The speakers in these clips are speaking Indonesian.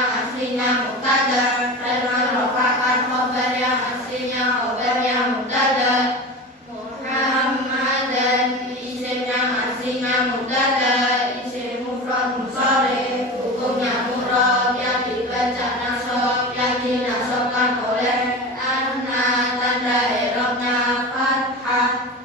yang aslinya mubtada, dan merofakkan khobar yang aslinya khobar yang mubtada. Muhammadan isim yang aslinya mubtada, isim mufrad munsharif, hukumnya murab yang dibaca nasab, yang dinasabkan oleh anna, tanda i'rabnya fathah.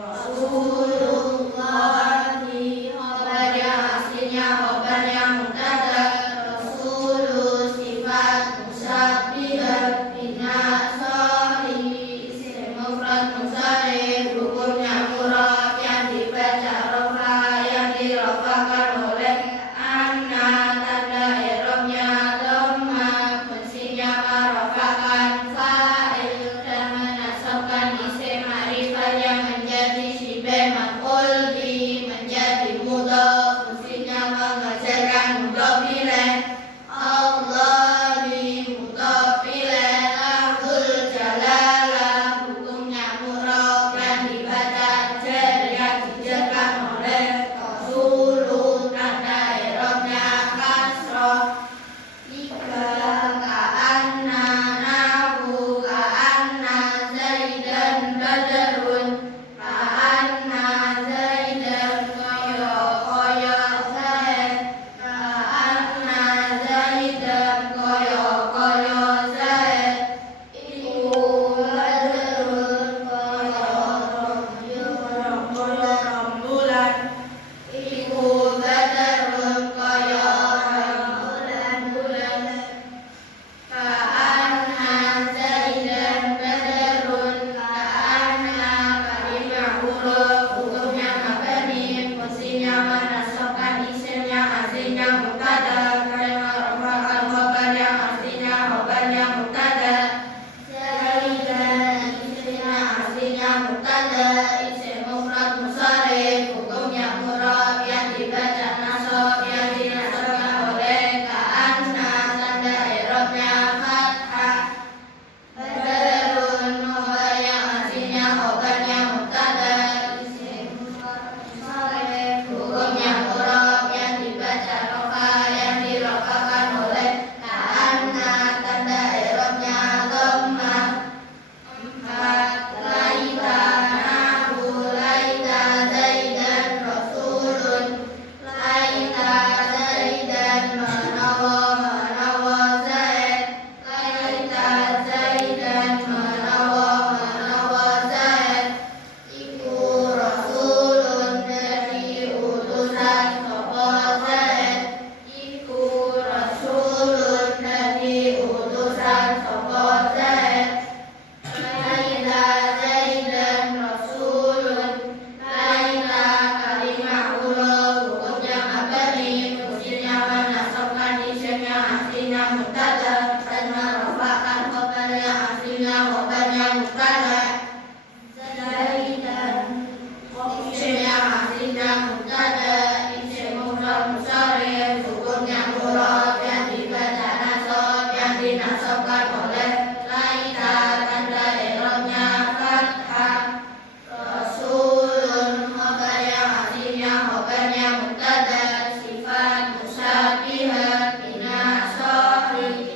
Rasulullahi khobar yang aslinya khobar yang mubtada, rasulu sifat musyabbihah binasari, isim mufrad munsharif, hukumnya murab yang dibaca rafa, yang dirafa'kan oleh anna, tanda i'rabnya dhamma, fungsinya merafa'kan fa'il dan menasabkan isim ma'rifat yang menjadi syibeh maf'ul bih, menjadi mudhaf, fungsinya mengerjakan mudhaf ilaih. Allahi mudhaf ilaih, lafzul jalalah, hukumnya murab yang dibaca jar, yang dijarkan oleh rasulu, tanda i'rabnya kasrah. Tiga, ka'anna nahu, ka'anna zaidan badrun, ka'anna zaidan koyo zaid, ka'anna zaidan koyo zaid. Iku badrun koyo rembulan, iku badrun koyo rembulan. Ka'anna zaidan badrun, ka'anna kalimah huruf, hukumnya mabni, fungsinya menasabkan isim yang aslinya mubtada, dan merofakkan khobar yang aslinya khobar yang mubtada. Zaidan isim yang aslinya mubtada, isim mufrad munsharif, hukumnya murab yang dibaca nasab, yang dinasabkan oleh ka'anna, tanda i'rabnya fathah. Badrun khobar yang aslinya khobar yang mubtada, isim mufrad munsharif, hukumnya murab yang dibaca rafa, yang dirafa'kan oleh ka'anna, tanda i'rabnya dhammah. Empat, laita nahu, laita zaidan rasulun, laita zaidan menawa zaid, laita zaidan menawa zaid. Iku rasulun dari utusan sapa zaid, iku rasulun dari utusan sapa zaid. Laita zaidan rasulun, laita kalimah huruf, hukumnya mabni, fungsinya menasabkan isim yang aslinya mubtada, dan merafa'kan khobar yang aslinya khobar yang mubtada. Zaidan isim yang aslinya mubtada, isim mufrad munsharif, hukumnya murab yang dibaca nasab, yang dinasabkan oleh laita, tanda i'rabnya fathah. Rasulun khobar yang aslinya khobarnya mubtada, sifat musyabbihah binasari,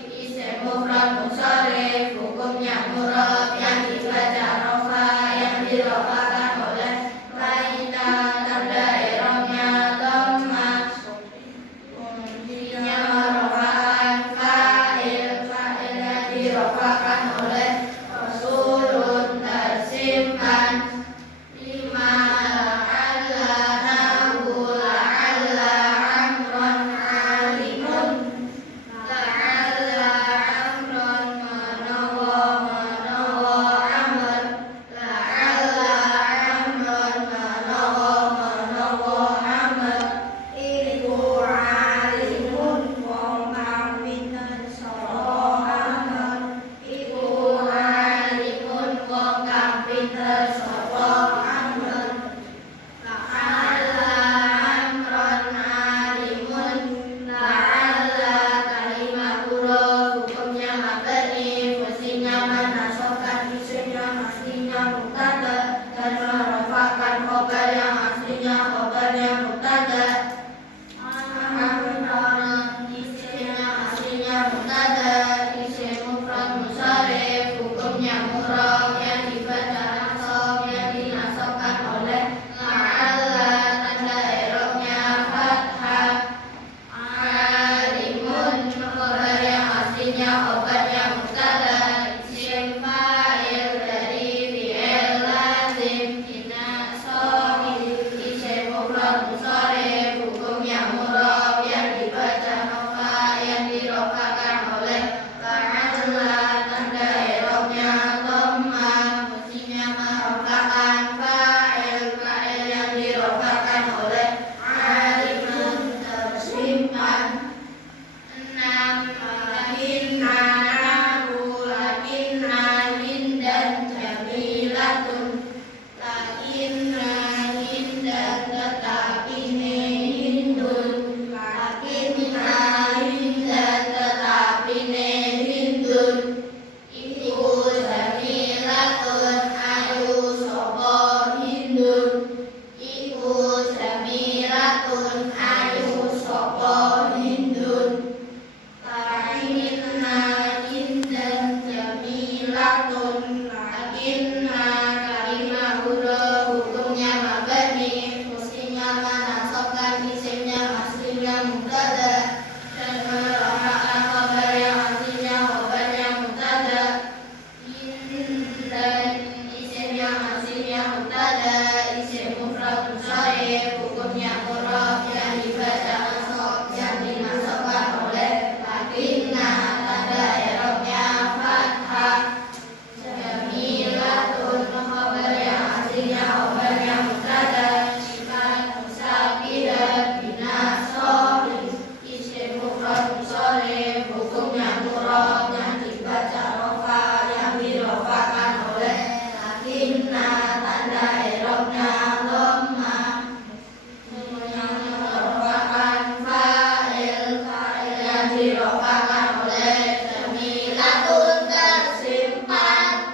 obatnya